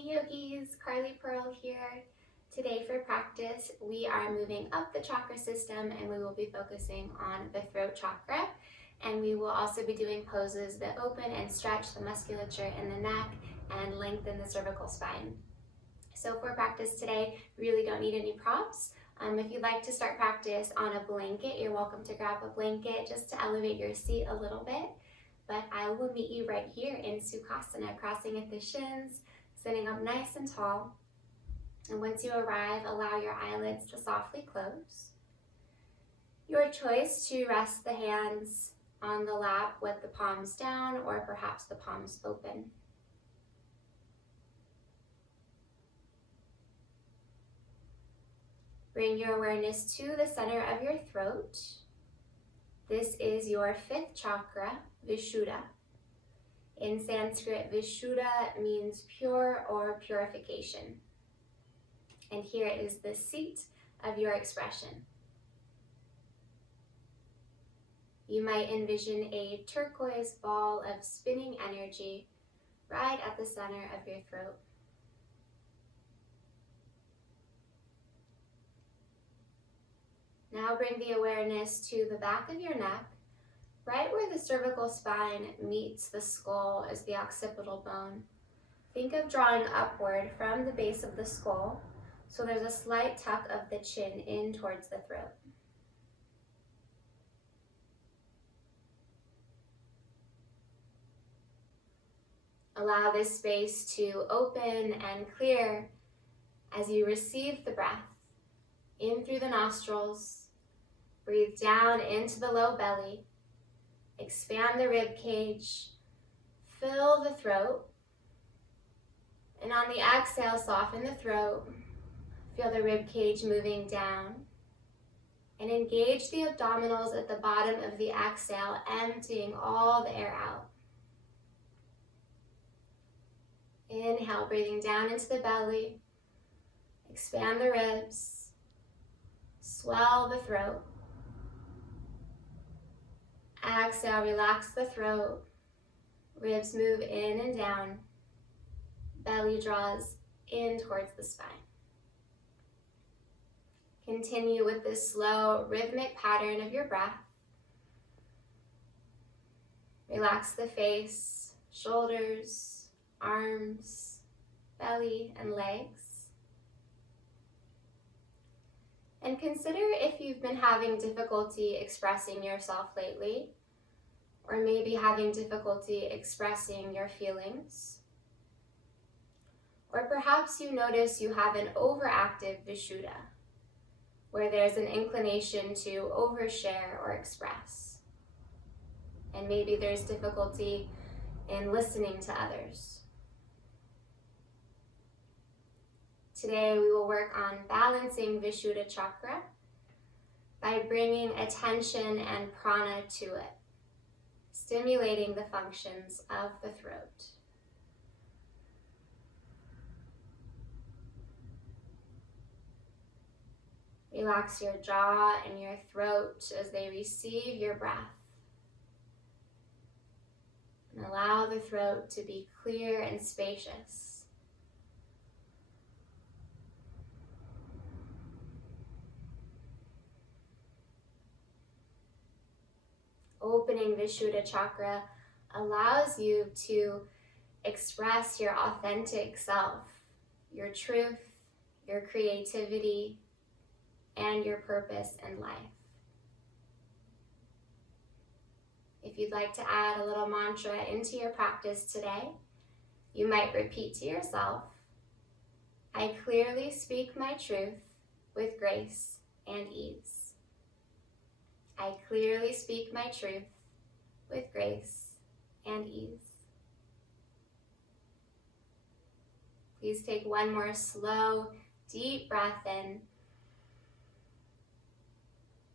Hey yogis, Carly Pearl here. Today for practice, we are moving up the chakra system and we will be focusing on the throat chakra. And we will also be doing poses that open and stretch the musculature in the neck and lengthen the cervical spine. So for practice today, we really don't need any props. If you'd like to start practice on a blanket, you're welcome to grab a blanket just to elevate your seat a little bit. But I will meet you right here in sukhasana, crossing at the shins, sitting up nice and tall. And once you arrive, allow your eyelids to softly close. Your choice to rest the hands on the lap with the palms down or perhaps the palms open. Bring your awareness to the center of your throat. This is your fifth chakra, Vishuddha. In Sanskrit, Vishuddha means pure or purification. And here is the seat of your expression. You might envision a turquoise ball of spinning energy right at the center of your throat. Now bring the awareness to the back of your neck. Right where the cervical spine meets the skull is the occipital bone. Think of drawing upward from the base of the skull, so there's a slight tuck of the chin in towards the throat. Allow this space to open and clear as you receive the breath in through the nostrils. Breathe down into the low belly. Expand the rib cage, fill the throat, and on the exhale, soften the throat. Feel the rib cage moving down, and engage the abdominals at the bottom of the exhale, emptying all the air out. Inhale, breathing down into the belly, expand the ribs, swell the throat. Exhale, relax the throat, ribs move in and down, belly draws in towards the spine. Continue with this slow, rhythmic pattern of your breath. Relax the face, shoulders, arms, belly, and legs. And consider if you've been having difficulty expressing yourself lately, or maybe having difficulty expressing your feelings. Or perhaps you notice you have an overactive Vishuddha, where there's an inclination to overshare or express. And maybe there's difficulty in listening to others. Today we will work on balancing Vishuddha chakra by bringing attention and prana to it, stimulating the functions of the throat. Relax your jaw and your throat as they receive your breath. And allow the throat to be clear and spacious. Opening Vishuddha chakra allows you to express your authentic self, your truth, your creativity, and your purpose in life. If you'd like to add a little mantra into your practice today, you might repeat to yourself, I clearly speak my truth with grace and ease. I clearly speak my truth with grace and ease. Please take one more slow, deep breath in.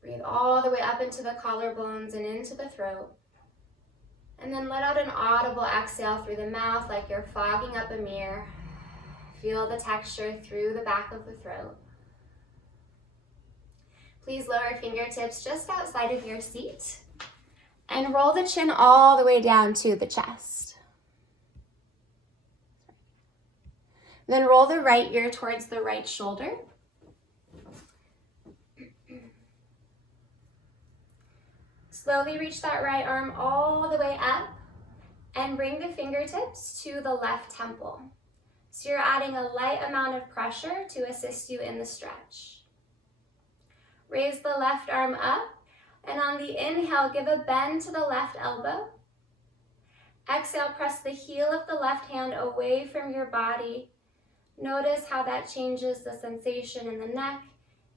Breathe all the way up into the collarbones and into the throat. And then let out an audible exhale through the mouth like you're fogging up a mirror. Feel the texture through the back of the throat. Please lower fingertips just outside of your seat and roll the chin all the way down to the chest. Then roll the right ear towards the right shoulder. Slowly reach that right arm all the way up and bring the fingertips to the left temple. So you're adding a light amount of pressure to assist you in the stretch. Raise the left arm up, and on the inhale, give a bend to the left elbow. Exhale, press the heel of the left hand away from your body. Notice how that changes the sensation in the neck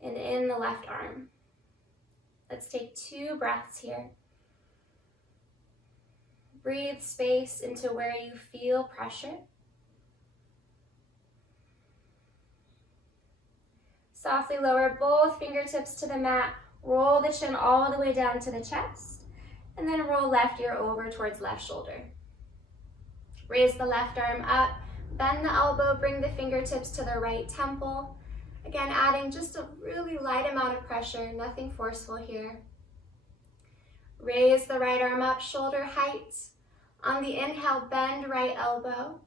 and in the left arm. Let's take 2 breaths here. Breathe space into where you feel pressure. Softly lower both fingertips to the mat. Roll the chin all the way down to the chest. And then roll left ear over towards left shoulder. Raise the left arm up. Bend the elbow. Bring the fingertips to the right temple. Again, adding just a really light amount of pressure. Nothing forceful here. Raise the right arm up, shoulder height. On the inhale, bend right elbow.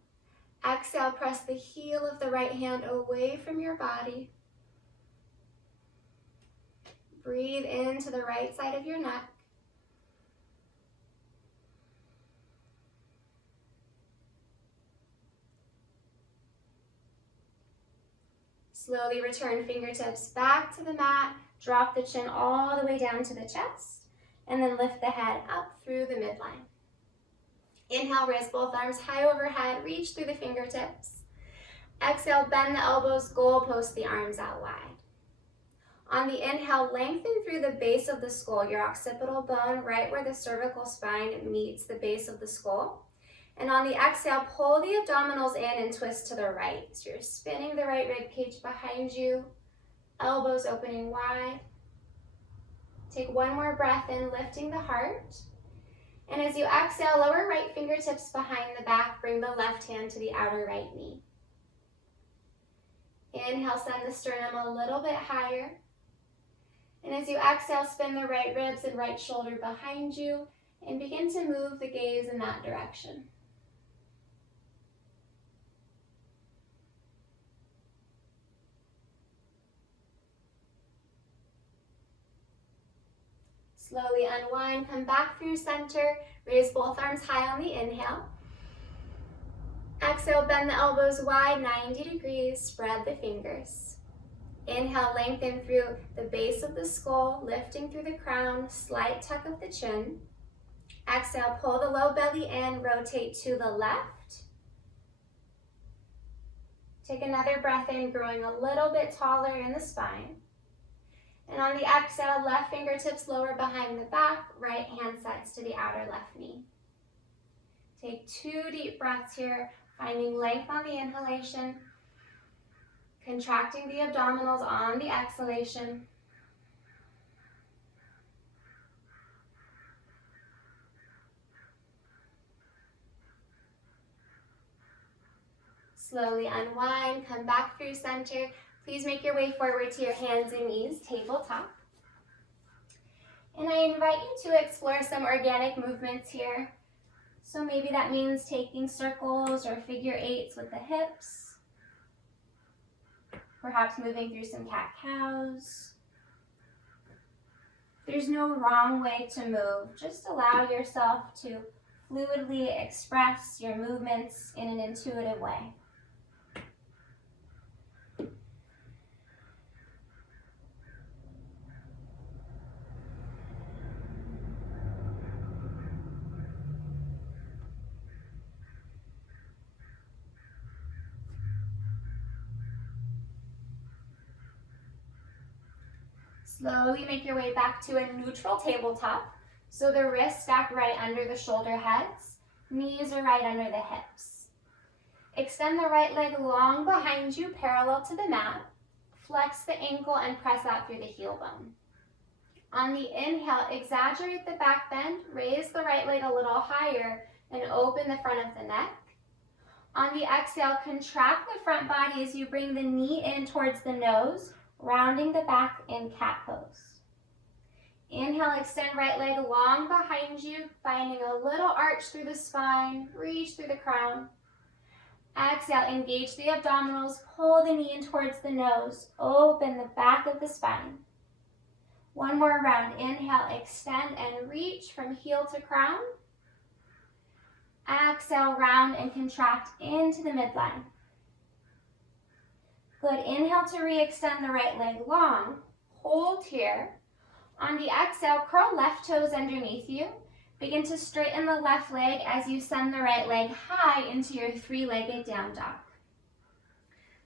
Exhale, press the heel of the right hand away from your body. Breathe into the right side of your neck. Slowly return fingertips back to the mat. Drop the chin all the way down to the chest. And then lift the head up through the midline. Inhale, raise both arms high overhead. Reach through the fingertips. Exhale, bend the elbows, goalpost the arms out wide. On the inhale, lengthen through the base of the skull, your occipital bone, right where the cervical spine meets the base of the skull. And on the exhale, pull the abdominals in and twist to the right. So you're spinning the right rib cage behind you, elbows opening wide. Take 1 more breath in, lifting the heart. And as you exhale, lower right fingertips behind the back, bring the left hand to the outer right knee. Inhale, send the sternum a little bit higher. And as you exhale, spin the right ribs and right shoulder behind you and begin to move the gaze in that direction. Slowly unwind, come back through center, raise both arms high on the inhale. Exhale, bend the elbows wide, 90 degrees, spread the fingers. Inhale, lengthen through the base of the skull, lifting through the crown, slight tuck of the chin. Exhale, pull the low belly in, rotate to the left. Take another breath in, growing a little bit taller in the spine. And on the exhale, left fingertips lower behind the back, right hand sets to the outer left knee. Take 2 deep breaths here, finding length on the inhalation, contracting the abdominals on the exhalation. Slowly unwind, come back through center. Please make your way forward to your hands and knees, tabletop. And I invite you to explore some organic movements here. So maybe that means taking circles or figure eights with the hips. Perhaps moving through some cat-cows. There's no wrong way to move. Just allow yourself to fluidly express your movements in an intuitive way. Slowly make your way back to a neutral tabletop. So the wrists stack right under the shoulder heads, knees are right under the hips. Extend the right leg long behind you, parallel to the mat. Flex the ankle and press out through the heel bone. On the inhale, exaggerate the back bend, raise the right leg a little higher, and open the front of the neck. On the exhale, contract the front body as you bring the knee in towards the nose, rounding the back in cat pose. Inhale, extend right leg long behind you, finding a little arch through the spine, reach through the crown. Exhale, engage the abdominals, pull the knee in towards the nose, open the back of the spine. One more round. Inhale, extend and reach from heel to crown. Exhale, round and contract into the midline. Good. Inhale to re-extend the right leg long. Hold here. On the exhale, curl left toes underneath you. Begin to straighten the left leg as you send the right leg high into your three-legged down dog.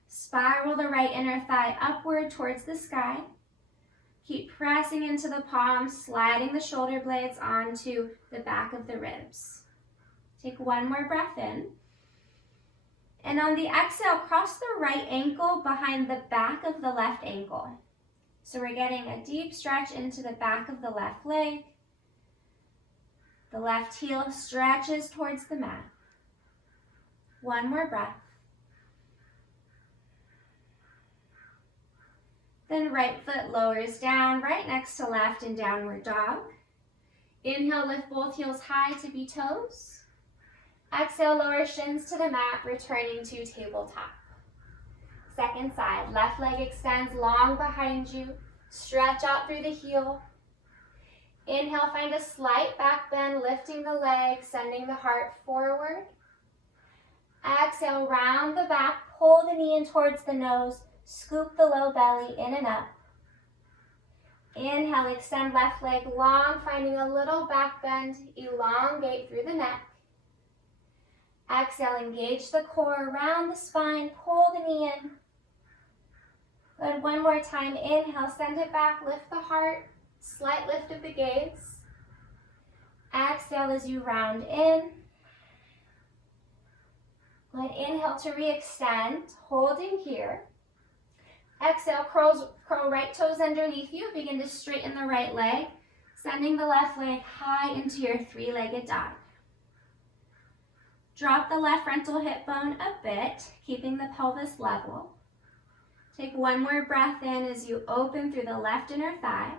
Spiral the right inner thigh upward towards the sky. Keep pressing into the palms, sliding the shoulder blades onto the back of the ribs. Take one more breath in. And on the exhale, cross the right ankle behind the back of the left ankle. So we're getting a deep stretch into the back of the left leg. The left heel stretches towards the mat. One more breath. Then right foot lowers down, right next to left in downward dog. Inhale, lift both heels high to be toes. Exhale, lower shins to the mat, returning to tabletop. Second side, left leg extends long behind you. Stretch out through the heel. Inhale, find a slight back bend, lifting the leg, sending the heart forward. Exhale, round the back, pull the knee in towards the nose, scoop the low belly in and up. Inhale, extend left leg long, finding a little back bend, elongate through the neck. Exhale, engage the core, round the spine, pull the knee in. Good, one more time. Inhale, send it back, lift the heart, slight lift of the gaze. Exhale as you round in. Good, inhale to re-extend, holding here. Exhale, curl right toes underneath you. Begin to straighten the right leg, sending the left leg high into your three-legged dog. Drop the left frontal hip bone a bit, keeping the pelvis level. Take one more breath in as you open through the left inner thigh.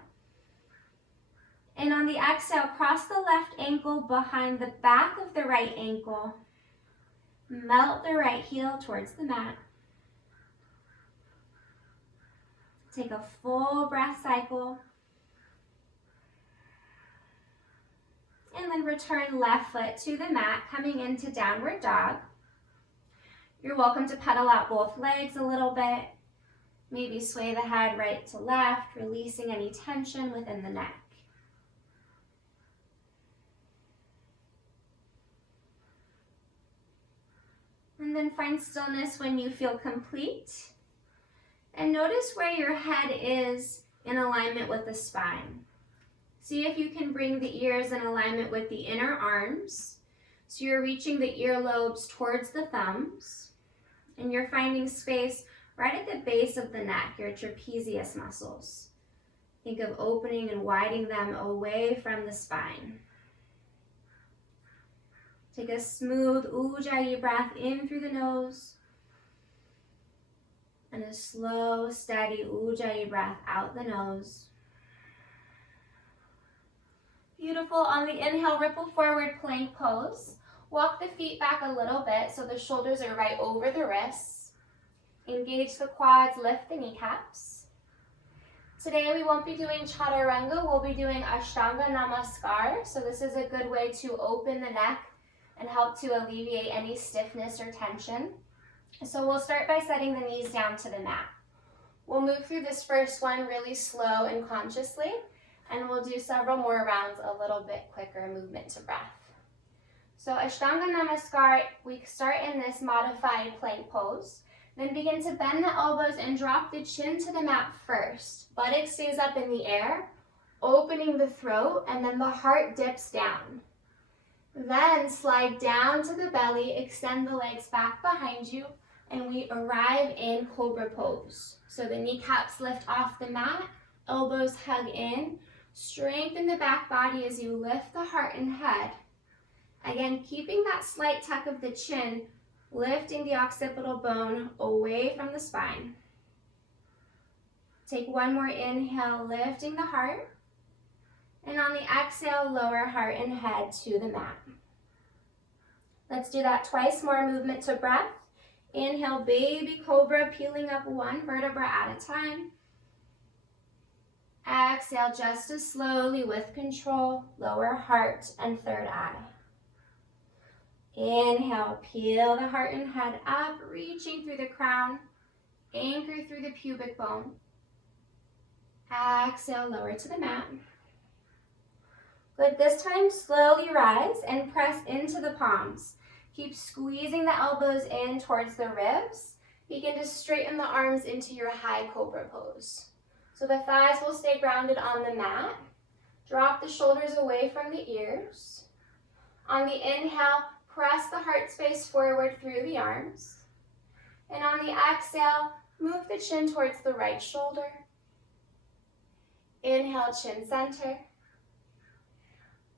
And on the exhale, cross the left ankle behind the back of the right ankle. Melt the right heel towards the mat. Take a full breath cycle. And then return left foot to the mat, coming into downward dog. You're welcome to pedal out both legs a little bit. Maybe sway the head right to left, releasing any tension within the neck. And then find stillness when you feel complete. And notice where your head is in alignment with the spine. See if you can bring the ears in alignment with the inner arms. So you're reaching the earlobes towards the thumbs. And you're finding space right at the base of the neck, your trapezius muscles. Think of opening and widening them away from the spine. Take a smooth Ujjayi breath in through the nose. And a slow, steady Ujjayi breath out the nose. Beautiful. On the inhale, ripple forward plank pose. Walk the feet back a little bit so the shoulders are right over the wrists. Engage the quads, lift the kneecaps. Today we won't be doing chaturanga, we'll be doing Ashtanga Namaskar. So this is a good way to open the neck and help to alleviate any stiffness or tension. So we'll start by setting the knees down to the mat. We'll move through this first one really slow and consciously, and we'll do several more rounds a little bit quicker movement to breath. So Ashtanga Namaskar, we start in this modified plank pose. Then begin to bend the elbows and drop the chin to the mat first. Buttock stays up in the air, opening the throat, and then the heart dips down. Then slide down to the belly, extend the legs back behind you, and we arrive in Cobra pose. So the kneecaps lift off the mat, elbows hug in, strengthen the back body as you lift the heart and head. Again, keeping that slight tuck of the chin, lifting the occipital bone away from the spine. Take one more inhale, lifting the heart. And on the exhale, lower heart and head to the mat. Let's do that twice more, movement to breath. Inhale, baby cobra, peeling up one vertebra at a time. Exhale, just as slowly with control, lower heart and third eye. Inhale, peel the heart and head up, reaching through the crown, anchor through the pubic bone. Exhale, lower to the mat. Good, this time slowly rise and press into the palms. Keep squeezing the elbows in towards the ribs. Begin to straighten the arms into your high cobra pose. So the thighs will stay grounded on the mat. Drop the shoulders away from the ears. On the inhale, press the heart space forward through the arms. And on the exhale, move the chin towards the right shoulder. Inhale, chin center.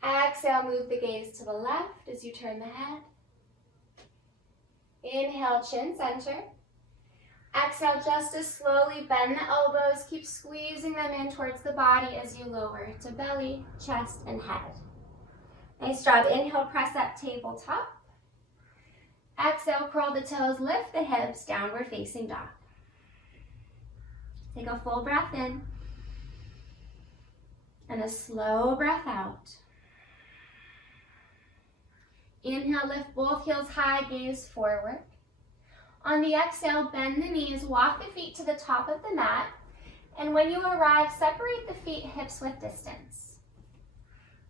Exhale, move the gaze to the left as you turn the head. Inhale, chin center. Exhale, just as slowly bend the elbows. Keep squeezing them in towards the body as you lower to belly, chest, and head. Nice job. Inhale, press up, tabletop. Exhale, curl the toes, lift the hips, downward facing dog. Take a full breath in and a slow breath out. Inhale, lift both heels high, gaze forward. On the exhale, bend the knees, walk the feet to the top of the mat. And when you arrive, separate the feet hips width distance.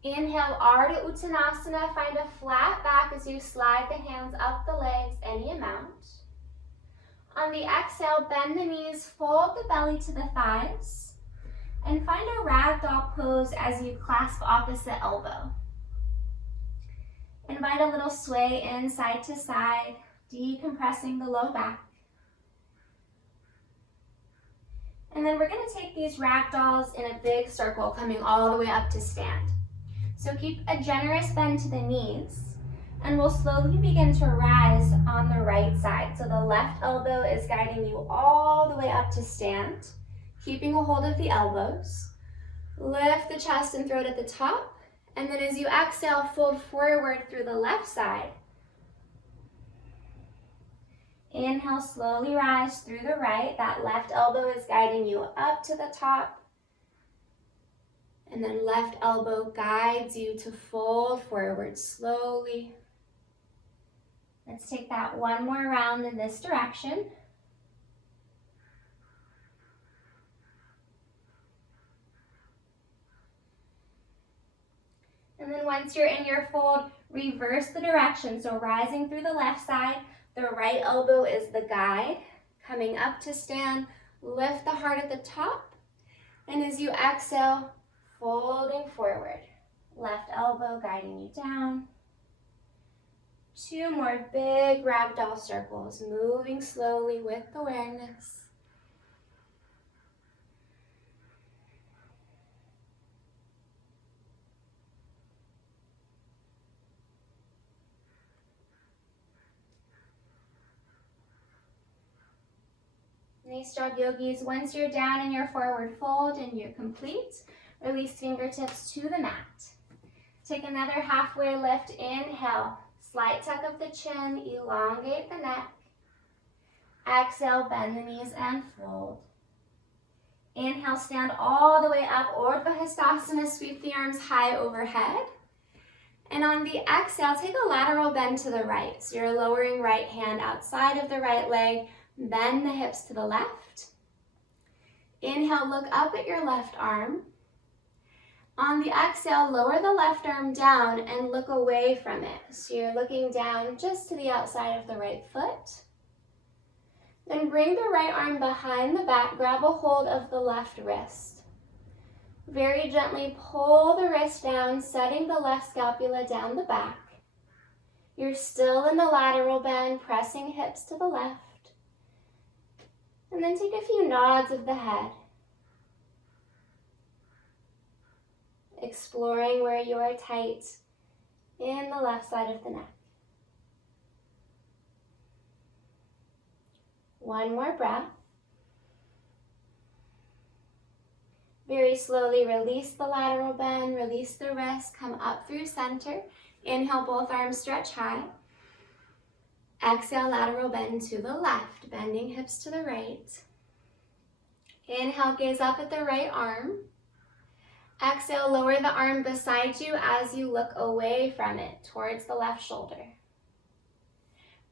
Inhale, Ardha Uttanasana. Find a flat back as you slide the hands up the legs any amount. On the exhale, bend the knees, fold the belly to the thighs. And find a ragdoll pose as you clasp opposite elbow. Invite a little sway in side to side, decompressing the low back. And then we're going to take these ragdolls in a big circle, coming all the way up to stand. So keep a generous bend to the knees, and we'll slowly begin to rise on the right side. So the left elbow is guiding you all the way up to stand, keeping a hold of the elbows. Lift the chest and throat at the top. And then as you exhale, fold forward through the left side. Inhale, slowly rise through the right. That left elbow is guiding you up to the top. And then left elbow guides you to fold forward slowly. Let's take that one more round in this direction. And then once you're in your fold, reverse the direction. So rising through the left side, the right elbow is the guide. Coming up to stand, lift the heart at the top. And as you exhale, folding forward. Left elbow guiding you down. 2 more big ragdoll circles, moving slowly with awareness. Nice job, yogis. Once you're down in your forward fold and you're complete, release fingertips to the mat. Take another halfway lift. Inhale, slight tuck of the chin, elongate the neck. Exhale, bend the knees and fold. Inhale, stand all the way up, Urdhva Hastasana, sweep the arms high overhead. And on the exhale, take a lateral bend to the right. So you're lowering right hand outside of the right leg. Bend the hips to the left. Inhale, look up at your left arm. On the exhale, lower the left arm down and look away from it. So you're looking down just to the outside of the right foot. Then bring the right arm behind the back, grab a hold of the left wrist. Very gently pull the wrist down, setting the left scapula down the back. You're still in the lateral bend, pressing hips to the left. And then take a few nods of the head. Exploring where you are tight in the left side of the neck. One more breath. Very slowly release the lateral bend, release the wrist, come up through center. Inhale, both arms stretch high. Exhale, lateral bend to the left, bending hips to the right. Inhale, gaze up at the right arm. Exhale, lower the arm beside you as you look away from it, towards the left shoulder.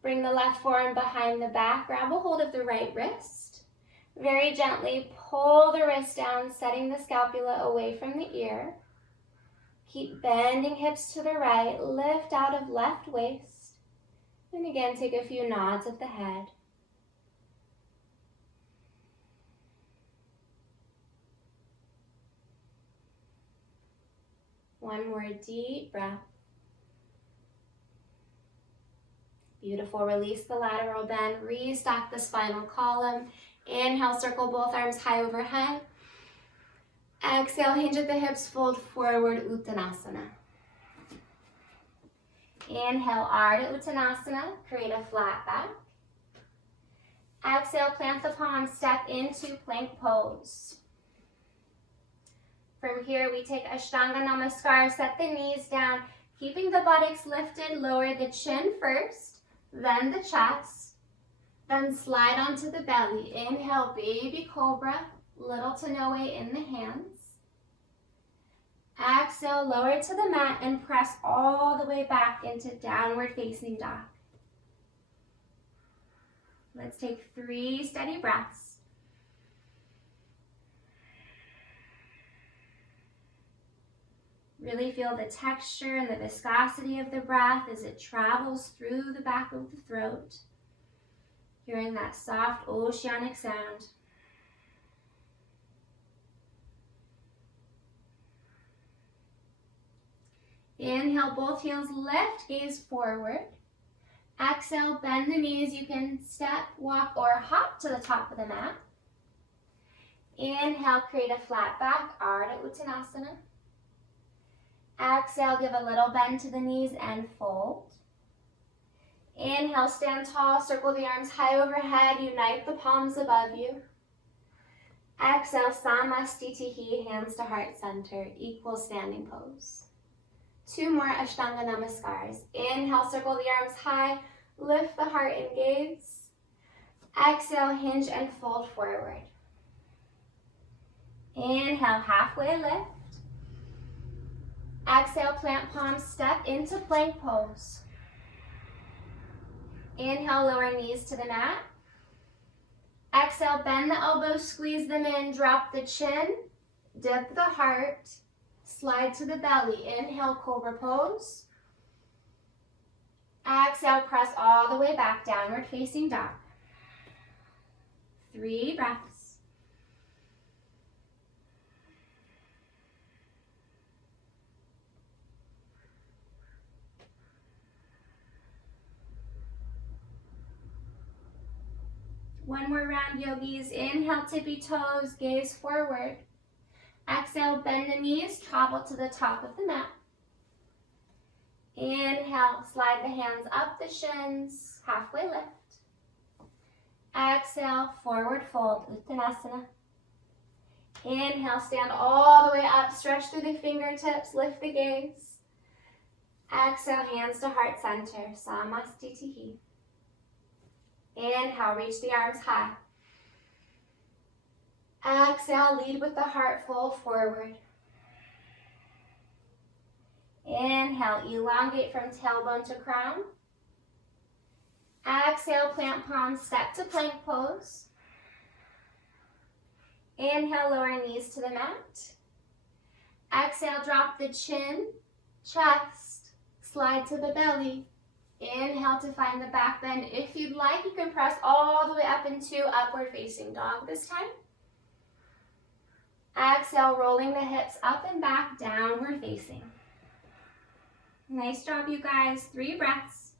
Bring the left forearm behind the back, grab a hold of the right wrist. Very gently pull the wrist down, setting the scapula away from the ear. Keep bending hips to the right, lift out of left waist. And again, take a few nods of the head. One more deep breath. Beautiful. Release the lateral bend. Restack the spinal column. Inhale, circle both arms high overhead. Exhale, hinge at the hips, fold forward, Uttanasana. Inhale, Ardha Uttanasana. Create a flat back. Exhale, plant the palms, step into plank pose. From here, we take Ashtanga Namaskar, set the knees down, keeping the buttocks lifted, lower the chin first, then the chest, then slide onto the belly. Inhale, baby cobra, little to no weight in the hands. Exhale, lower to the mat and press all the way back into downward facing dog. Let's take 3 steady breaths. Really feel the texture and the viscosity of the breath as it travels through the back of the throat. Hearing that soft oceanic sound. Inhale, both heels lift, gaze forward. Exhale, bend the knees. You can step, walk, or hop to the top of the mat. Inhale, create a flat back, Ardha Uttanasana. Exhale, give a little bend to the knees and fold. Inhale, stand tall, circle the arms high overhead, unite the palms above you. Exhale, Samastitihi, hands to heart center, equal standing pose. 2 more Ashtanga Namaskars. Inhale, circle the arms high, lift the heart and gaze. Exhale, hinge and fold forward. Inhale, halfway lift. Exhale, plant palms, step into plank pose. Inhale, lower knees to the mat. Exhale, bend the elbows, squeeze them in, drop the chin, dip the heart, slide to the belly. Inhale, cobra pose. Exhale, press all the way back, downward facing dog. 3 breaths. One more round, yogis. Inhale, tippy toes, gaze forward. Exhale, bend the knees, travel to the top of the mat. Inhale, slide the hands up the shins, halfway lift. Exhale, forward fold, Uttanasana. Inhale, stand all the way up, stretch through the fingertips, lift the gaze. Exhale, hands to heart center, Samastitihi. Inhale, reach the arms high. Exhale, lead with the heart, fold forward. Inhale, elongate from tailbone to crown. Exhale, plant palms, step to plank pose. Inhale, lower knees to the mat. Exhale, drop the chin, chest, slide to the belly. Inhale to find the back bend. If you'd like, you can press all the way up into upward facing dog this time. Exhale, rolling the hips up and back, downward facing. Nice job, you guys. 3 breaths.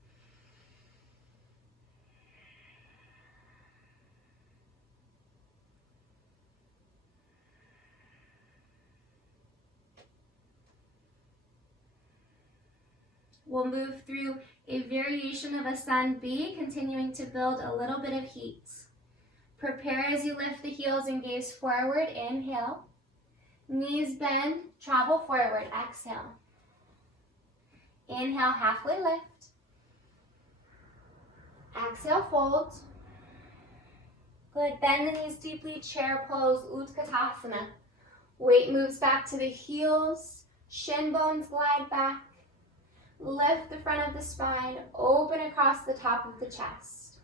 We'll move through a variation of a sun B, continuing to build a little bit of heat. Prepare as you lift the heels and gaze forward. Inhale. Knees bend, travel forward. Exhale. Inhale, halfway lift. Exhale, fold. Good, bend the knees deeply, chair pose, Utkatasana. Weight moves back to the heels, shin bones glide back. Lift the front of the spine, open across the top of the chest.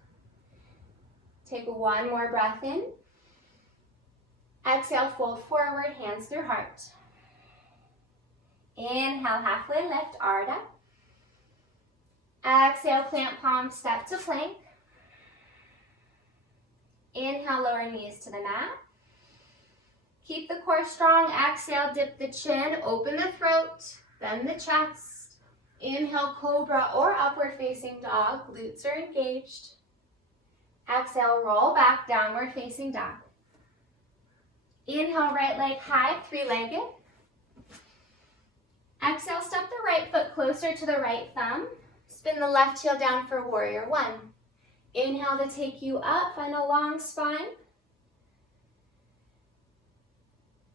Take one more breath in. Exhale, fold forward, hands through heart. Inhale, halfway lift, Ardha. Exhale, plant palms, step to plank. Inhale, lower knees to the mat. Keep the core strong. Exhale, dip the chin, open the throat, bend the chest. Inhale, cobra or upward facing dog, glutes are engaged. Exhale, roll back, downward facing dog. Inhale, right leg high, three-legged. Exhale, step the right foot closer to the right thumb. Spin the left heel down for warrior one. Inhale to take you up, find a long spine.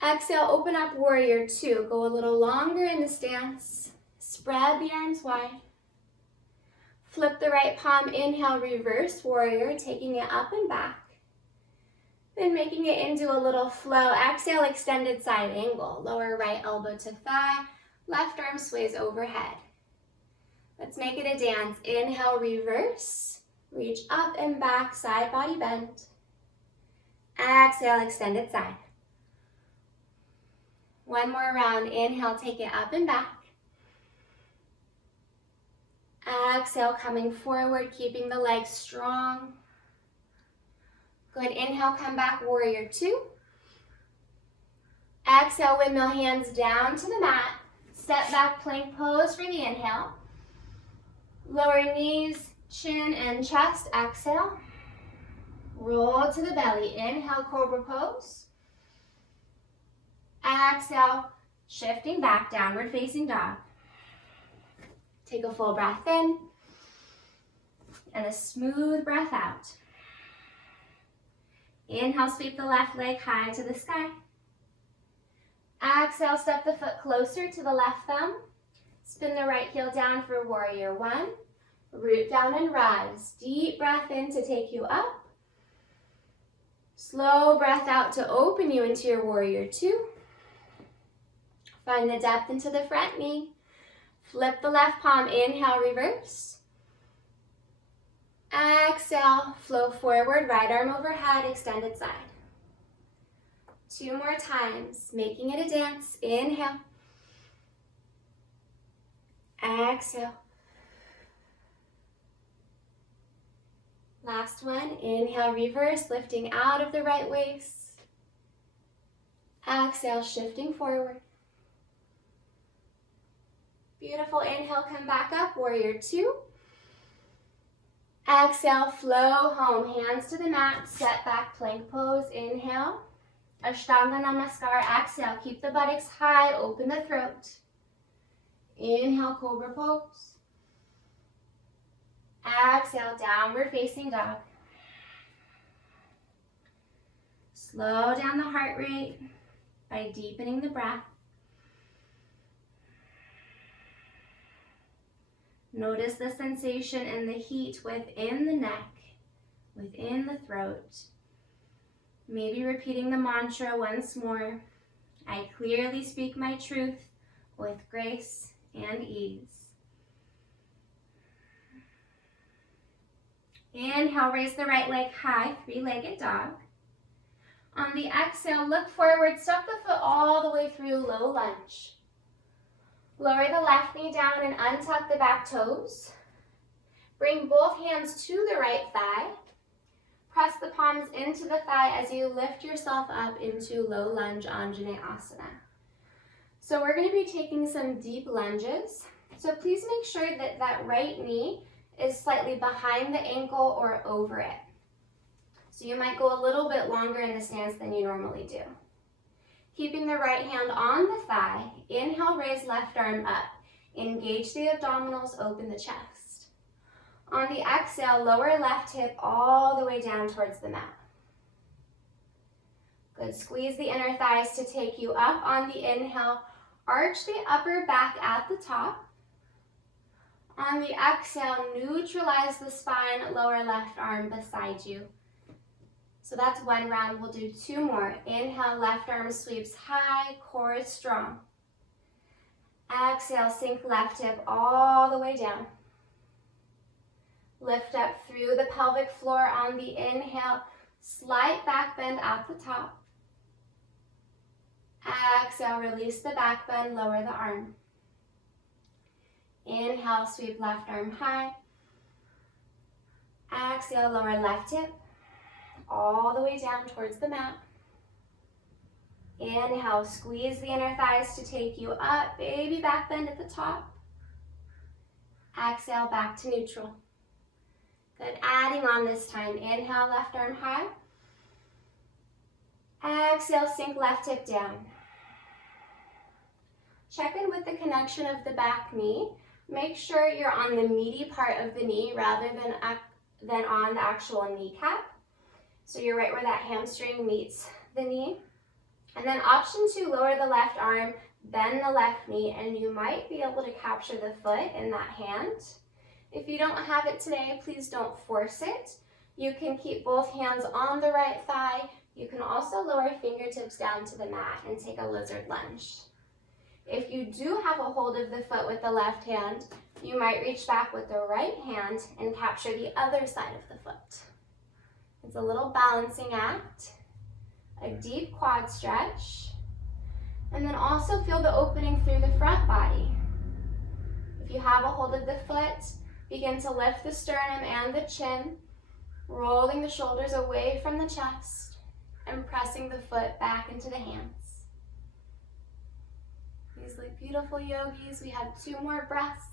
Exhale, open up warrior two. Go a little longer in the stance. Spread the arms wide. Flip the right palm, inhale, reverse warrior, taking it up and back. Then making it into a little flow. Exhale, extended side angle. Lower right elbow to thigh, left arm sways overhead. Let's make it a dance. Inhale, reverse. Reach up and back, side body bend. Exhale, extended side. One more round. Inhale, take it up and back. Exhale, coming forward, keeping the legs strong. Good. Inhale, come back, warrior two. Exhale, windmill hands down to the mat. Step back, plank pose for the inhale. Lower knees, chin and chest. Exhale. Roll to the belly. Inhale, cobra pose. Exhale, shifting back, downward facing dog. Take a full breath in and a smooth breath out. Inhale, sweep the left leg high to the sky. Exhale, step the foot closer to the left thumb. Spin the right heel down for warrior one. Root down and rise. Deep breath in to take you up. Slow breath out to open you into your warrior two. Find the depth into the front knee. Flip the left palm, inhale, reverse. Exhale, flow forward, right arm overhead, extended side. Two more times, making it a dance. Inhale. Exhale. Last one, inhale, reverse, lifting out of the right waist. Exhale, shifting forward. Beautiful. Inhale, come back up, warrior two. Exhale, flow home, hands to the mat, step back, plank pose. Inhale, Ashtanga Namaskar. Exhale, keep the buttocks high, open the throat. Inhale, cobra pose. Exhale, downward facing dog. Slow down the heart rate by deepening the breath. Notice the sensation and the heat within the neck, within the throat. Maybe repeating the mantra once more. I clearly speak my truth with grace and ease. Inhale, raise the right leg high, three-legged dog. On the exhale, look forward, step the foot all the way through low lunge. Lower the left knee down and untuck the back toes. Bring both hands to the right thigh. Press the palms into the thigh as you lift yourself up into low lunge Anjaneyasana. So we're going to be taking some deep lunges. So please make sure that that right knee is slightly behind the ankle or over it. So you might go a little bit longer in the stance than you normally do. Keeping the right hand on the thigh, inhale, raise left arm up. Engage the abdominals, open the chest. On the exhale, lower left hip all the way down towards the mat. Good, squeeze the inner thighs to take you up. On the inhale, arch the upper back at the top. On the exhale, neutralize the spine, lower left arm beside you. So that's one round. We'll do two more. Inhale, left arm sweeps high, core is strong. Exhale, sink left hip all the way down. Lift up through the pelvic floor on the inhale, slight back bend at the top. Exhale, release the back bend, lower the arm. Inhale, sweep left arm high. Exhale, lower left hip all the way down towards the mat. Inhale, squeeze the inner thighs to take you up, baby back bend at the top. Exhale, back to neutral. Good, adding on this time. Inhale, left arm high. Exhale, sink left hip down. Check in with the connection of the back knee. Make sure you're on the meaty part of the knee rather than on the actual kneecap. So you're right where that hamstring meets the knee. And then option 2, lower the left arm, bend the left knee, and you might be able to capture the foot in that hand. If you don't have it today, please don't force it. You can keep both hands on the right thigh. You can also lower fingertips down to the mat and take a lizard lunge. If you do have a hold of the foot with the left hand, you might reach back with the right hand and capture the other side of the foot. It's a little balancing act. A deep quad stretch, and then also feel the opening through the front body. If you have a hold of the foot, begin to lift the sternum and the chin, rolling the shoulders away from the chest and pressing the foot back into the hands. These look beautiful, yogis. We have 2 more breaths.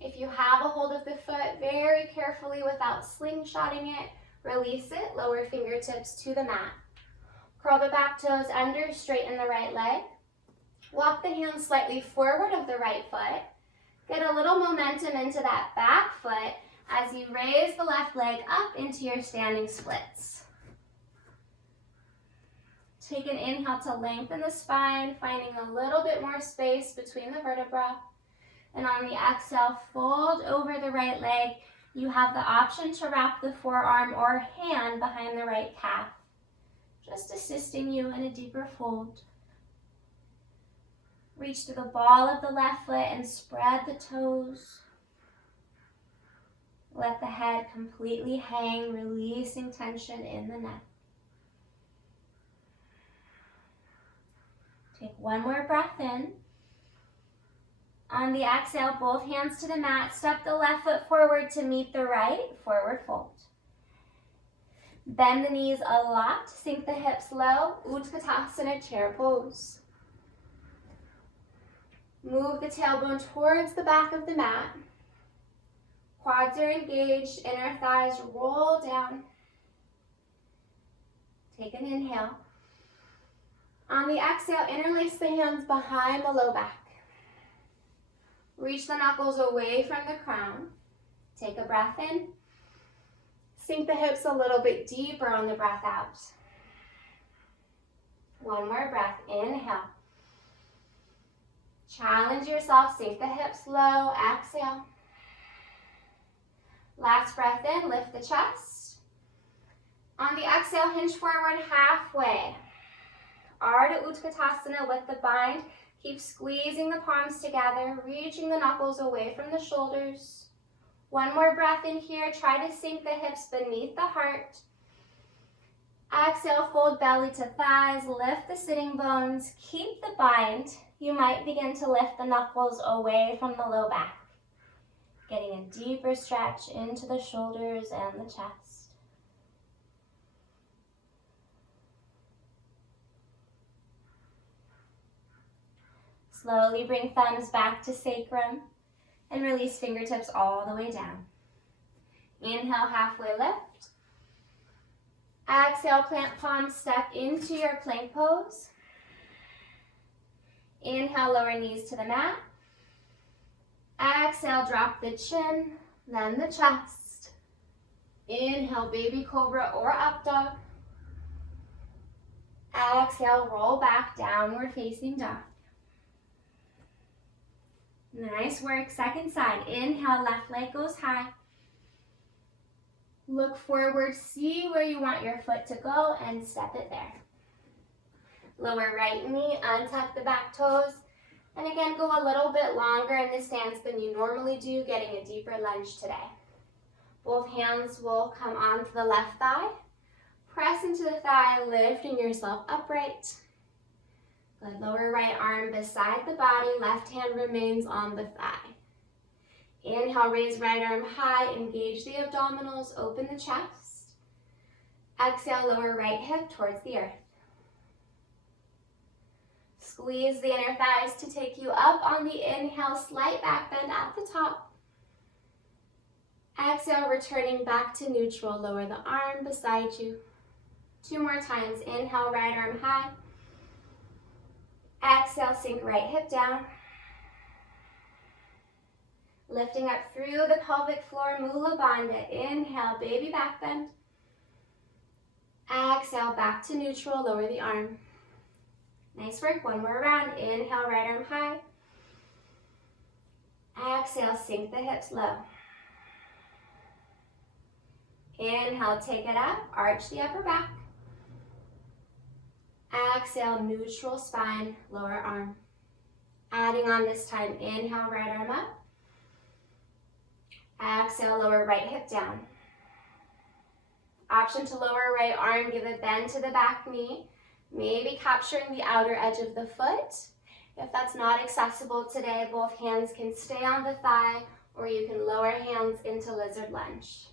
If you have a hold of the foot, very carefully without slingshotting it, release it, lower fingertips to the mat. Curl the back toes under, straighten the right leg. Walk the hands slightly forward of the right foot. Get a little momentum into that back foot as you raise the left leg up into your standing splits. Take an inhale to lengthen the spine, finding a little bit more space between the vertebrae. And on the exhale, fold over the right leg. You have the option to wrap the forearm or hand behind the right calf, just assisting you in a deeper fold. Reach to the ball of the left foot and spread the toes. Let the head completely hang, releasing tension in the neck. Take one more breath in. On the exhale, both hands to the mat. Step the left foot forward to meet the right, forward fold. Bend the knees a lot, sink the hips low, Utkatasana, chair pose. Move the tailbone towards the back of the mat. Quads are engaged, inner thighs roll down. Take an inhale. On the exhale, interlace the hands behind the low back. Reach the knuckles away from the crown. Take a breath in. Sink the hips a little bit deeper on the breath out. One more breath. Inhale. Challenge yourself. Sink the hips low. Exhale. Last breath in. Lift the chest. On the exhale, hinge forward halfway. Ardha Utkatasana with the bind. Keep squeezing the palms together, reaching the knuckles away from the shoulders. One more breath in here. Try to sink the hips beneath the heart. Exhale, fold belly to thighs. Lift the sitting bones. Keep the bind. You might begin to lift the knuckles away from the low back. Getting a deeper stretch into the shoulders and the chest. Slowly bring thumbs back to sacrum and release fingertips all the way down. Inhale, halfway lift. Exhale, plant palms, step into your plank pose. Inhale, lower knees to the mat. Exhale, drop the chin, then the chest. Inhale, baby cobra or up dog. Exhale, roll back, downward facing dog. Nice work. Second side. Inhale, left leg goes high. Look forward, see where you want your foot to go and step it there. Lower right knee, untuck the back toes. And again, go a little bit longer in this stance than you normally do, getting a deeper lunge today. Both hands will come onto the left thigh. Press into the thigh, lifting yourself upright. Good. Lower right arm beside the body, left hand remains on the thigh. Inhale, raise right arm high, engage the abdominals, open the chest. Exhale, lower right hip towards the earth. Squeeze the inner thighs to take you up on the inhale, slight back bend at the top. Exhale, returning back to neutral, lower the arm beside you. 2 more times. Inhale, right arm high. Exhale, sink right hip down. Lifting up through the pelvic floor, Mula Bandha. Inhale, baby back bend. Exhale, back to neutral, lower the arm. Nice work. 1 more round. Inhale, right arm high. Exhale, sink the hips low. Inhale, take it up, arch the upper back. Exhale, neutral spine, lower arm. Adding on this time, inhale, right arm up. Exhale, lower right hip down. Option to lower right arm, give a bend to the back knee, maybe capturing the outer edge of the foot. If that's not accessible today, both hands can stay on the thigh, or you can lower hands into lizard lunge.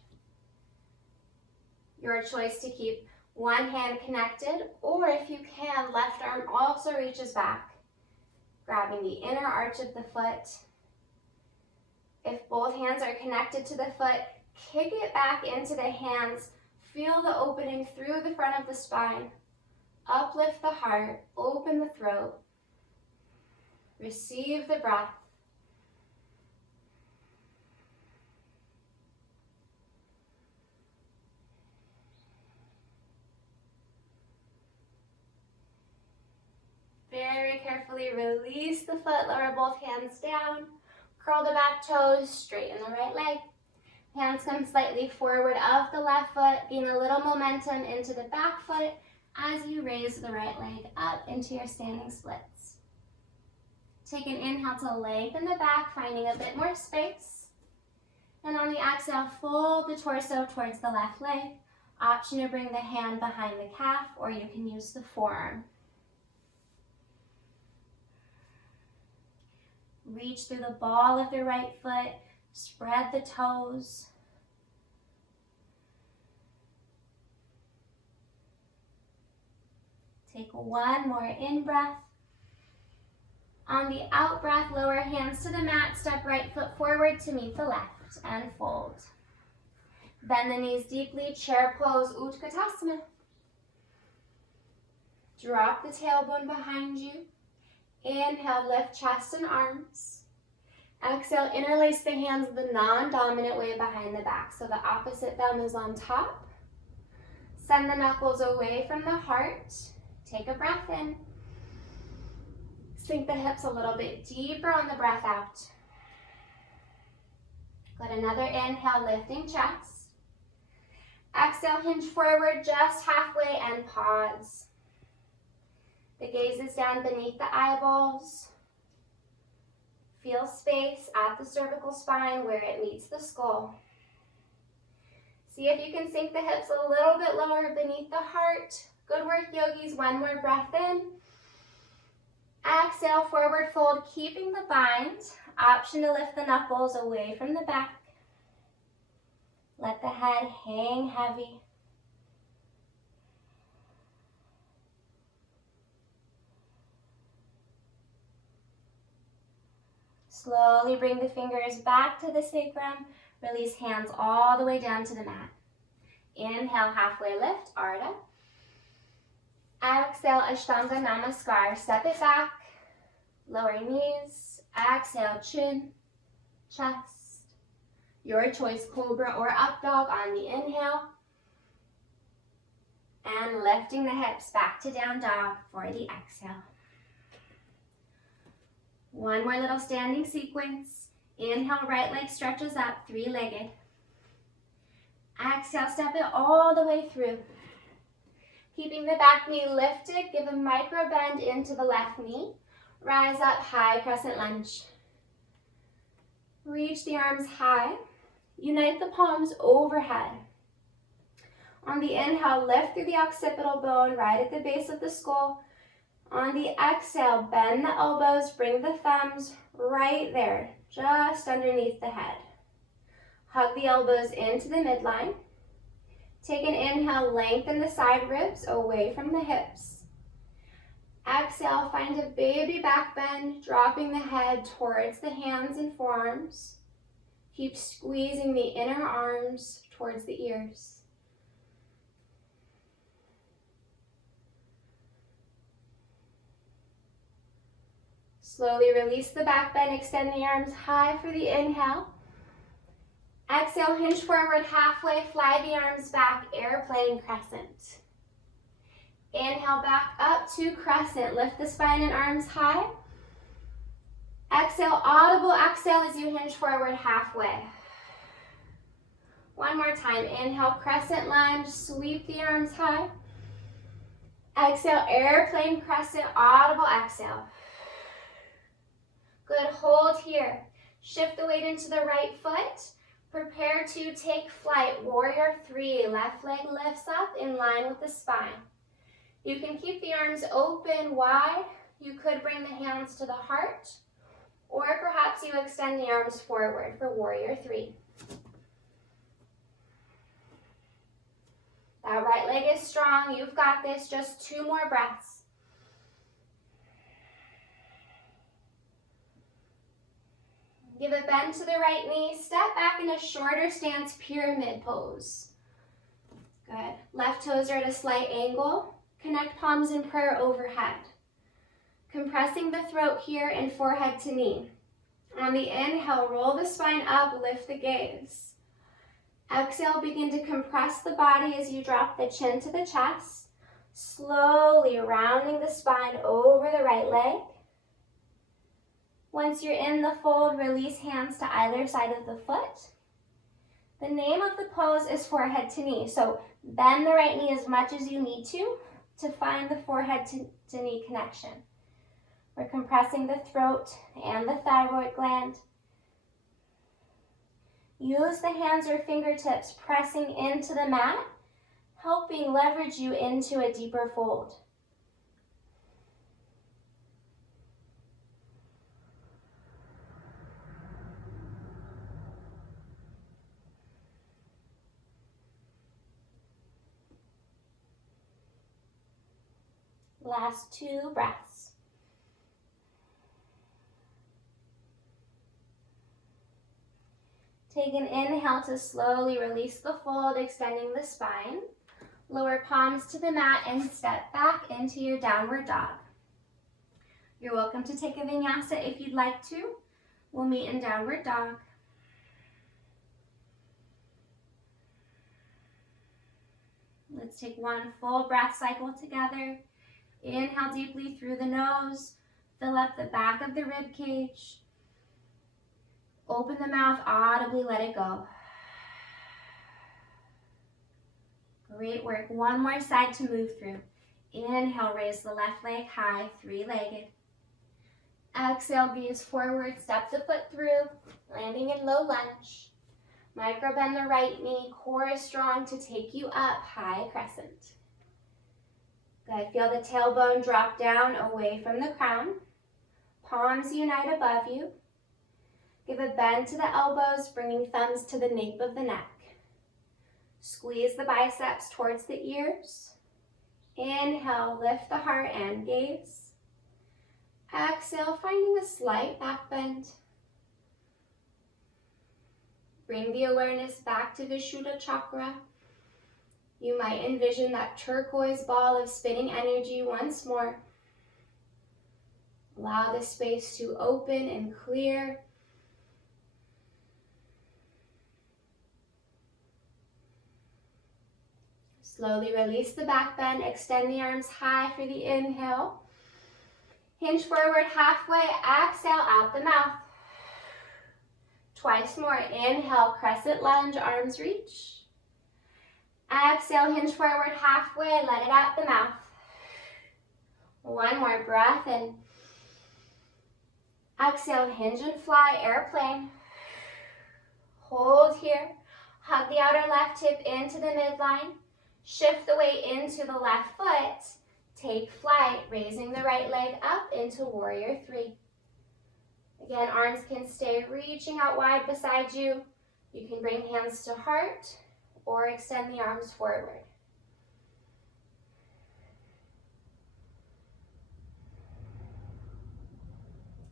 Your choice to keep one hand connected, or if you can, left arm also reaches back, grabbing the inner arch of the foot. If both hands are connected to the foot, kick it back into the hands. Feel the opening through the front of the spine. Uplift the heart, open the throat. Receive the breath. Very carefully release the foot, lower both hands down. Curl the back toes, straighten the right leg. Hands come slightly forward of the left foot, gain a little momentum into the back foot as you raise the right leg up into your standing splits. Take an inhale to lengthen the back, finding a bit more space. And on the exhale, fold the torso towards the left leg. Option to bring the hand behind the calf, or you can use the forearm. Reach through the ball of the right foot, spread the toes. Take 1 more in-breath. On the out-breath, lower hands to the mat, step right foot forward to meet the left, and fold. Bend the knees deeply, chair pose, Utkatasana. Drop the tailbone behind you. Inhale, lift chest and arms. Exhale, interlace the hands the non-dominant way behind the back. So the opposite thumb is on top. Send the knuckles away from the heart. Take a breath in. Sink the hips a little bit deeper on the breath out. Good, another inhale, lifting chest. Exhale, hinge forward just halfway and pause. The gaze is down beneath the eyeballs. Feel space at the cervical spine where it meets the skull. See if you can sink the hips a little bit lower beneath the heart. Good work, yogis. 1 more breath in. Exhale, forward fold, keeping the bind. Option to lift the knuckles away from the back. Let the head hang heavy. Slowly bring the fingers back to the sacrum. Release hands all the way down to the mat. Inhale, halfway lift, Ardha. Exhale, Ashtanga Namaskar. Step it back, lower knees. Exhale, chin, chest. Your choice, cobra or up dog on the inhale. And lifting the hips back to down dog for the exhale. One more little standing sequence. Inhale, right leg stretches up, three-legged. Exhale, step it all the way through. Keeping the back knee lifted, give a micro bend into the left knee. Rise up, high crescent lunge. Reach the arms high. Unite the palms overhead. On the inhale, lift through the occipital bone right at the base of the skull. On the exhale, bend the elbows, bring the thumbs right there, just underneath the head. Hug the elbows into the midline. Take an inhale, lengthen the side ribs away from the hips. Exhale, find a baby back bend, dropping the head towards the hands and forearms. Keep squeezing the inner arms towards the ears. Slowly release the back bend, extend the arms high for the inhale. Exhale, hinge forward halfway, fly the arms back, airplane crescent. Inhale, back up to crescent. Lift the spine and arms high. Exhale, audible exhale as you hinge forward halfway. One more time. Inhale, crescent lunge, sweep the arms high. Exhale, airplane crescent, audible exhale. Good, hold here. Shift the weight into the right foot. Prepare to take flight, warrior three. Left leg lifts up in line with the spine. You can keep the arms open wide. You could bring the hands to the heart, or perhaps you extend the arms forward for warrior three. That right leg is strong. You've got this. Just 2 more breaths. Give a bend to the right knee. Step back in a shorter stance, pyramid pose. Good. Left toes are at a slight angle. Connect palms in prayer overhead. Compressing the throat here and forehead to knee. On the inhale, roll the spine up, lift the gaze. Exhale, begin to compress the body as you drop the chin to the chest. Slowly rounding the spine over the right leg. Once you're in the fold, release hands to either side of the foot. The name of the pose is forehead to knee, so bend the right knee as much as you need to find the forehead to knee connection. We're compressing the throat and the thyroid gland. Use the hands or fingertips pressing into the mat, helping leverage you into a deeper fold. Last 2 breaths. Take an inhale to slowly release the fold, extending the spine. Lower palms to the mat and step back into your downward dog. You're welcome to take a vinyasa if you'd like to. We'll meet in downward dog. Let's take 1 full breath cycle together. Inhale deeply through the nose. Fill up the back of the rib cage. Open the mouth audibly, let it go. Great work. 1 more side to move through. Inhale, raise the left leg high, 3-legged. Exhale, gaze forward, step the foot through, landing in low lunge. Micro bend the right knee, core is strong to take you up, high crescent. Good, feel the tailbone drop down away from the crown. Palms unite above you. Give a bend to the elbows, bringing thumbs to the nape of the neck. Squeeze the biceps towards the ears. Inhale, lift the heart and gaze. Exhale, finding a slight back bend. Bring the awareness back to Vishuddha Chakra. You might envision that turquoise ball of spinning energy once more. Allow the space to open and clear. Slowly release the back bend, extend the arms high for the inhale. Hinge forward halfway, exhale out the mouth. Twice more, inhale, crescent lunge, arms reach. Exhale, hinge forward halfway, let it out the mouth. One more breath in. Exhale, hinge and fly, airplane. Hold here. Hug the outer left hip into the midline. Shift the weight into the left foot. Take flight, raising the right leg up into warrior three. Again, arms can stay reaching out wide beside you. You can bring hands to heart or extend the arms forward.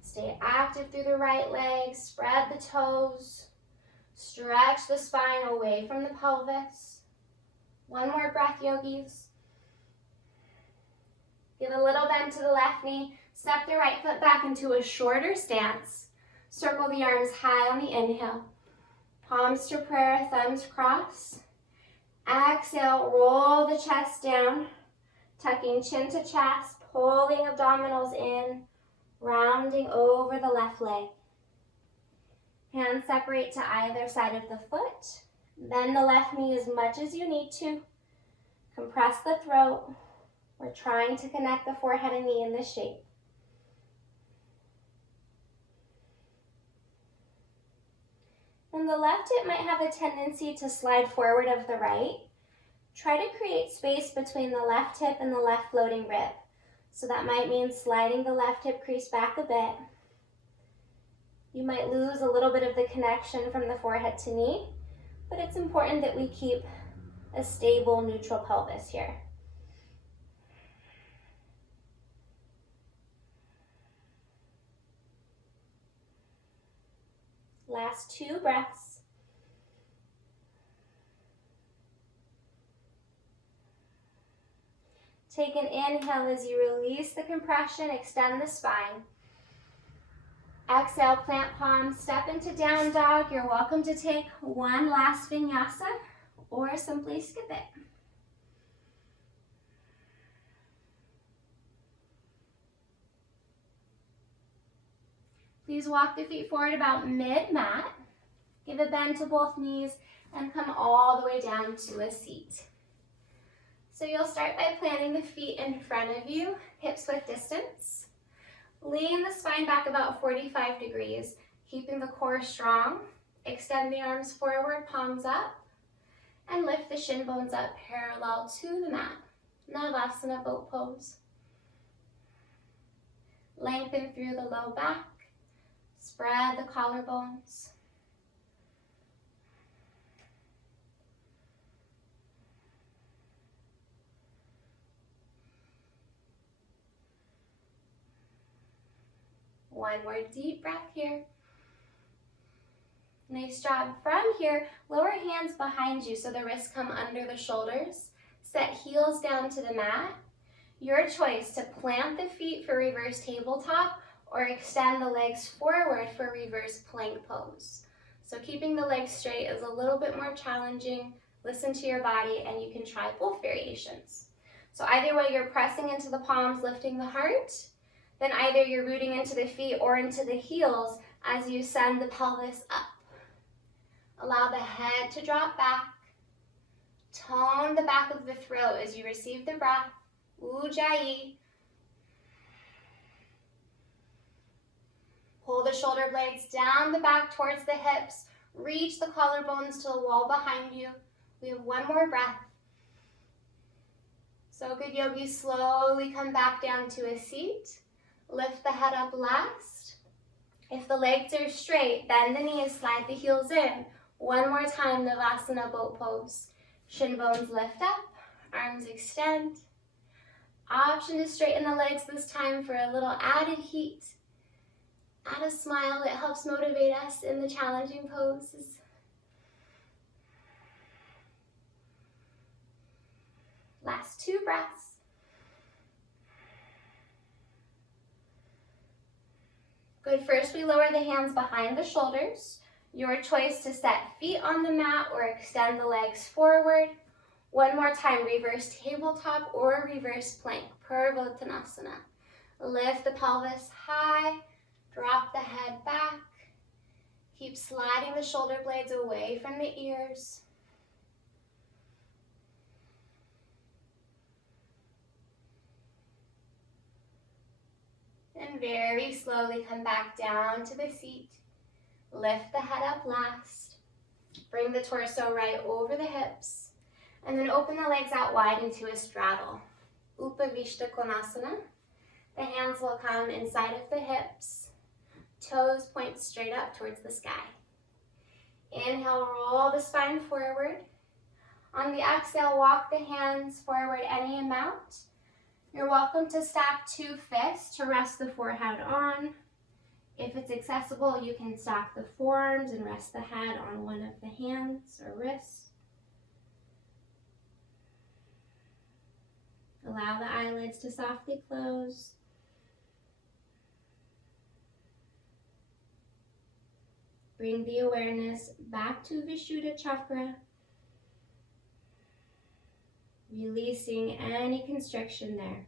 Stay active through the right leg, spread the toes, stretch the spine away from the pelvis. One more breath, yogis. Give a little bend to the left knee, step the right foot back into a shorter stance. Circle the arms high on the inhale. Palms to prayer, thumbs cross. Exhale, roll the chest down, tucking chin to chest, pulling abdominals in, rounding over the left leg. Hands separate to either side of the foot. Bend the left knee as much as you need to. Compress the throat. We're trying to connect the forehead and knee in this shape. And the left hip might have a tendency to slide forward of the right. Try to create space between the left hip and the left floating rib. So that might mean sliding the left hip crease back a bit. You might lose a little bit of the connection from the forehead to knee, but it's important that we keep a stable, neutral pelvis here. Last 2 breaths. Take an inhale as you release the compression, extend the spine. Exhale, plant palms, step into down dog. You're welcome to take one last vinyasa or simply skip it. Please walk the feet forward about mid-mat. Give a bend to both knees and come all the way down to a seat. So you'll start by planting the feet in front of you, hips width distance. Lean the spine back about 45 degrees, keeping the core strong. Extend the arms forward, palms up, and lift the shin bones up parallel to the mat. Shavasana, boat pose. Lengthen through the low back. Spread the collarbones. One more deep breath here. Nice job. From here, lower hands behind you so the wrists come under the shoulders. Set heels down to the mat. Your choice to plant the feet for reverse tabletop or extend the legs forward for reverse plank pose. So keeping the legs straight is a little bit more challenging. Listen to your body and you can try both variations. So either way, you're pressing into the palms, lifting the heart. Then either you're rooting into the feet or into the heels as you send the pelvis up. Allow the head to drop back. Tone the back of the throat as you receive the breath. Ujjayi. Pull the shoulder blades down the back towards the hips. Reach the collarbones to the wall behind you. We have one more breath. So good, yogis. Slowly come back down to a seat. Lift the head up last. If the legs are straight, bend the knees, slide the heels in. One more time, Navasana, boat pose. Shin bones lift up, arms extend. Option to straighten the legs this time for a little added heat. Add a smile, it helps motivate us in the challenging poses. Last 2 breaths. Good, first we lower the hands behind the shoulders. Your choice to set feet on the mat or extend the legs forward, One more time, reverse tabletop or reverse plank, Purvottanasana. Lift the pelvis high, drop the head back. Keep sliding the shoulder blades away from the ears. And very slowly come back down to the seat. Lift the head up last. Bring the torso right over the hips. And then open the legs out wide into a straddle. Upavishta Konasana. The hands will come inside of the hips. Toes point straight up towards the sky. Inhale, roll the spine forward. On the exhale, walk the hands forward any amount. You're welcome to stack 2 fists to rest the forehead on. If it's accessible, you can stack the forearms and rest the head on one of the hands or wrists. Allow the eyelids to softly close. Bring the awareness back to Vishuddha Chakra, releasing any constriction there.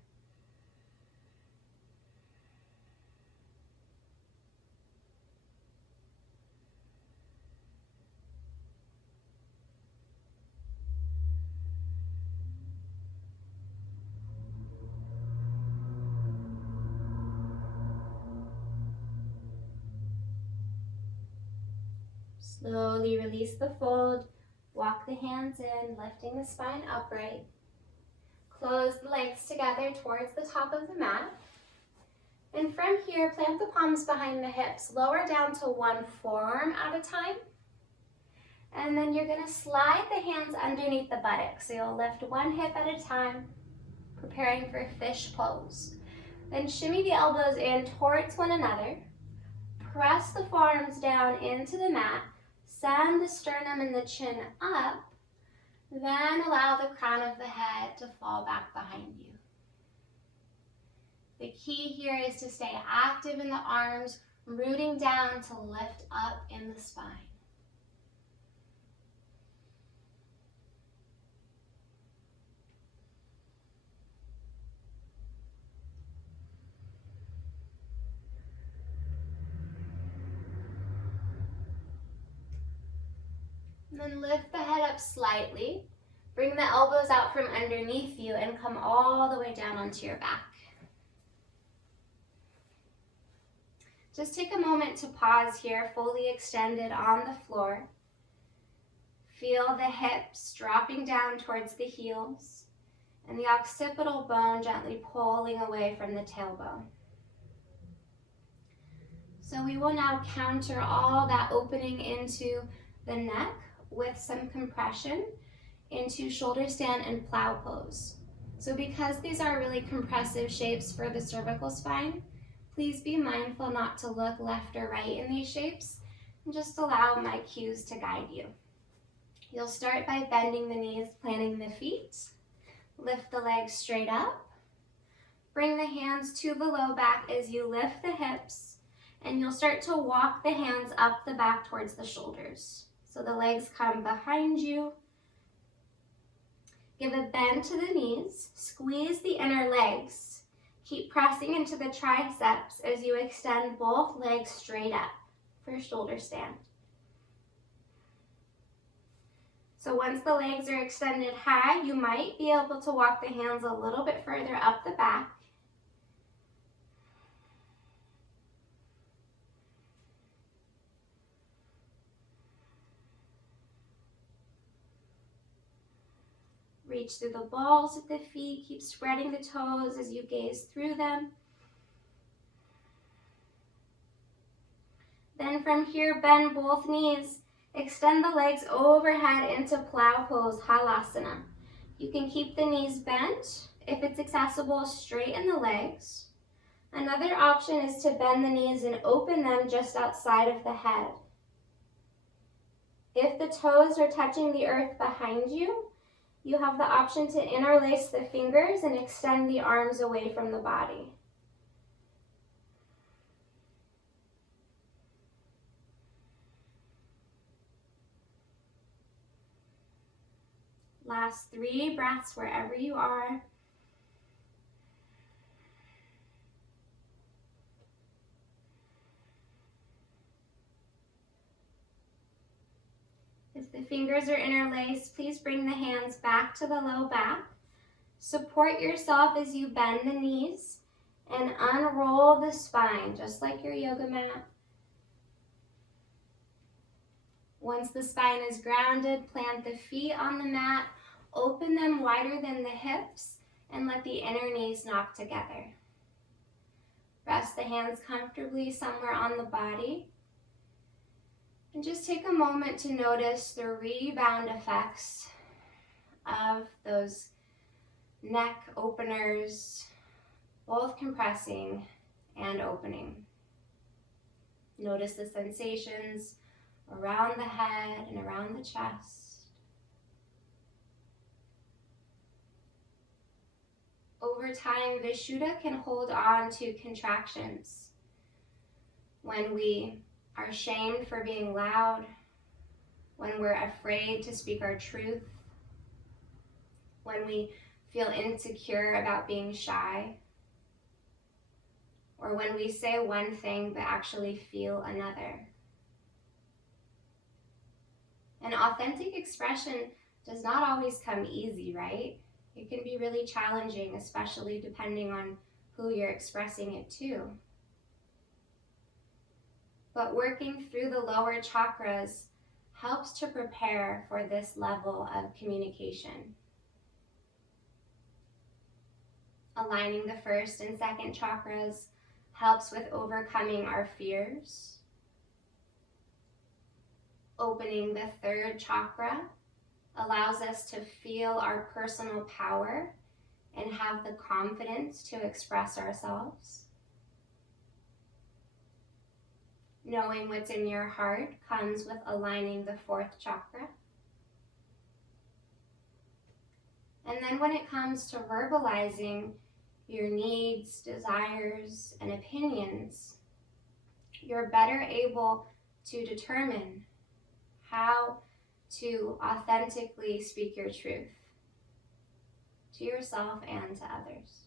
Slowly release the fold. Walk the hands in, lifting the spine upright. Close the legs together towards the top of the mat. And from here, plant the palms behind the hips. Lower down to one forearm at a time. And then you're going to slide the hands underneath the buttocks. So you'll lift one hip at a time, preparing for fish pose. Then shimmy the elbows in towards one another. Press the forearms down into the mat. Send the sternum and the chin up. Then allow the crown of the head to fall back behind you. The key here is to stay active in the arms, rooting down to lift up in the spine. And then lift the head up slightly. Bring the elbows out from underneath you and come all the way down onto your back. Just take a moment to pause here, fully extended on the floor. Feel the hips dropping down towards the heels and the occipital bone gently pulling away from the tailbone. So we will now counter all that opening into the neck with some compression into shoulder stand and plow pose. So because these are really compressive shapes for the cervical spine, please be mindful not to look left or right in these shapes and just allow my cues to guide you. You'll start by bending the knees, planting the feet. Lift the legs straight up. Bring the hands to the low back as you lift the hips, and you'll start to walk the hands up the back towards the shoulders. So the legs come behind you. Give a bend to the knees. Squeeze the inner legs. Keep pressing into the triceps as you extend both legs straight up for shoulder stand. So once the legs are extended high, you might be able to walk the hands a little bit further up the back. Reach through the balls of the feet. Keep spreading the toes as you gaze through them. Then from here, bend both knees. Extend the legs overhead into plow pose, halasana. You can keep the knees bent. If it's accessible, straighten the legs. Another option is to bend the knees and open them just outside of the head. If the toes are touching the earth behind you, you have the option to interlace the fingers and extend the arms away from the body. Last 3 breaths wherever you are. If the fingers are interlaced, please bring the hands back to the low back. Support yourself as you bend the knees and unroll the spine, just like your yoga mat. Once the spine is grounded, plant the feet on the mat, open them wider than the hips, and let the inner knees knock together. Rest the hands comfortably somewhere on the body. And just take a moment to notice the rebound effects of those neck openers, both compressing and opening. Notice the sensations around the head and around the chest. Over time, Vishuddha can hold on to contractions. When we are shamed for being loud, when we're afraid to speak our truth, when we feel insecure about being shy, or when we say one thing but actually feel another. And authentic expression does not always come easy, right? It can be really challenging, especially depending on who you're expressing it to. But working through the lower chakras helps to prepare for this level of communication. Aligning the first and second chakras helps with overcoming our fears. Opening the third chakra allows us to feel our personal power and have the confidence to express ourselves. Knowing what's in your heart comes with aligning the fourth chakra. And then when it comes to verbalizing your needs, desires, and opinions, you're better able to determine how to authentically speak your truth to yourself and to others.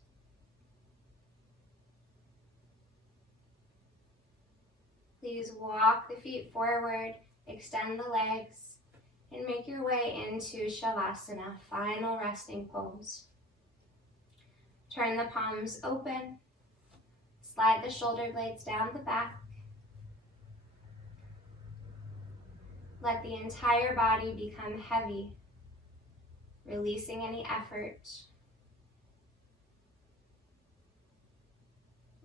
Please walk the feet forward, extend the legs, and make your way into shavasana, final resting pose. Turn the palms open, slide the shoulder blades down the back. Let the entire body become heavy, releasing any effort.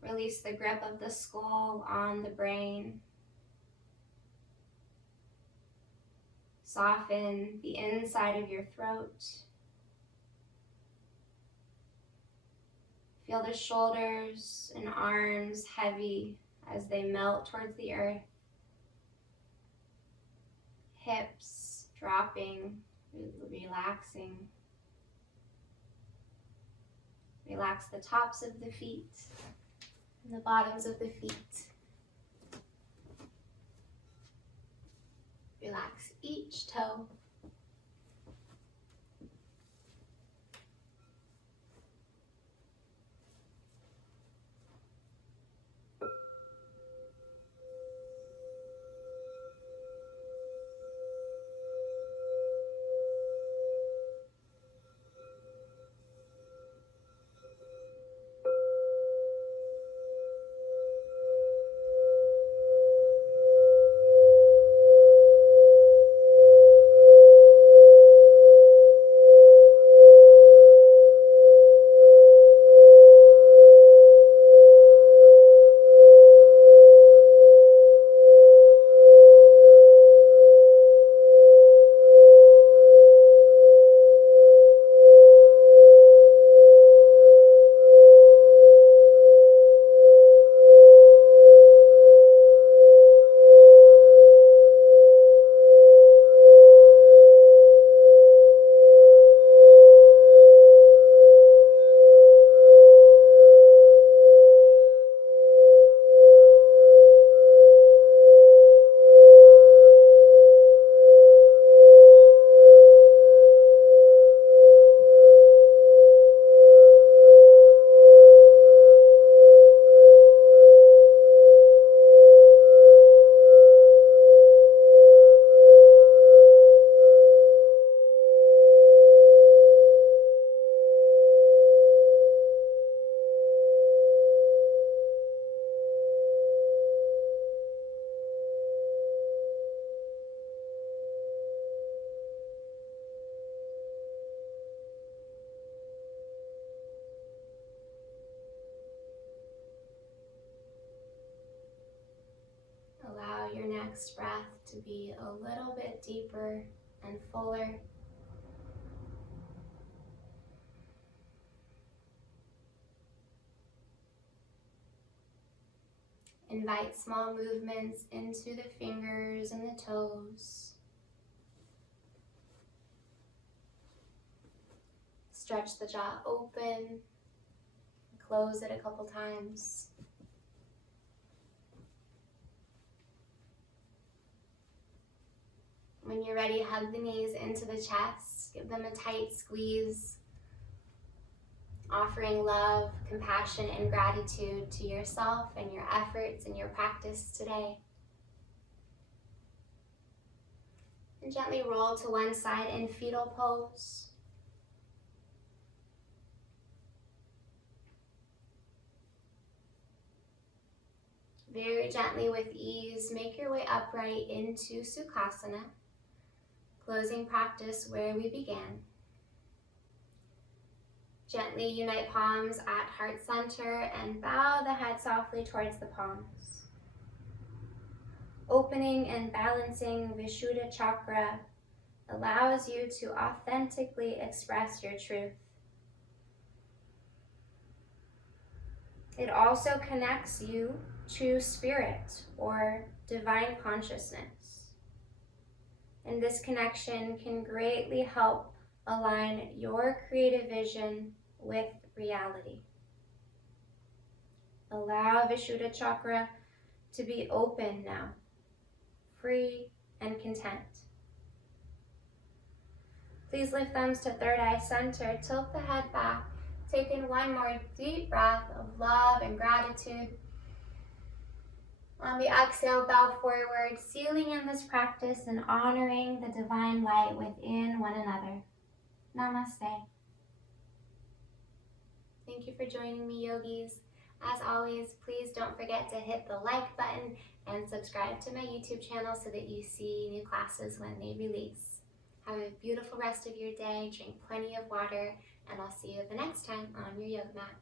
Release the grip of the skull on the brain. Soften the inside of your throat. Feel the shoulders and arms heavy as they melt towards the earth. Hips dropping, relaxing. Relax the tops of the feet and the bottoms of the feet. Relax each toe. next breath to be a little bit deeper and fuller. Invite small movements into the fingers and the toes. Stretch the jaw open. Close it a couple times. When you're ready, hug the knees into the chest. Give them a tight squeeze. Offering love, compassion, and gratitude to yourself and your efforts and your practice today. And gently roll to one side in fetal pose. Very gently with ease, make your way upright into sukhasana, closing practice where we began. Gently unite palms at heart center and bow the head softly towards the palms. Opening and balancing Vishuddha Chakra allows you to authentically express your truth. It also connects you to spirit or divine consciousness. And this connection can greatly help align your creative vision with reality. Allow Vishuddha Chakra to be open now, free and content. Please lift thumbs to third eye center, tilt the head back, take in one more deep breath of love and gratitude. On the exhale, bow forward, sealing in this practice and honoring the divine light within one another. Namaste. Thank you for joining me, yogis. As always, please don't forget to hit the like button and subscribe to my YouTube channel so that you see new classes when they release. Have a beautiful rest of your day, drink plenty of water, and I'll see you the next time on your yoga mat.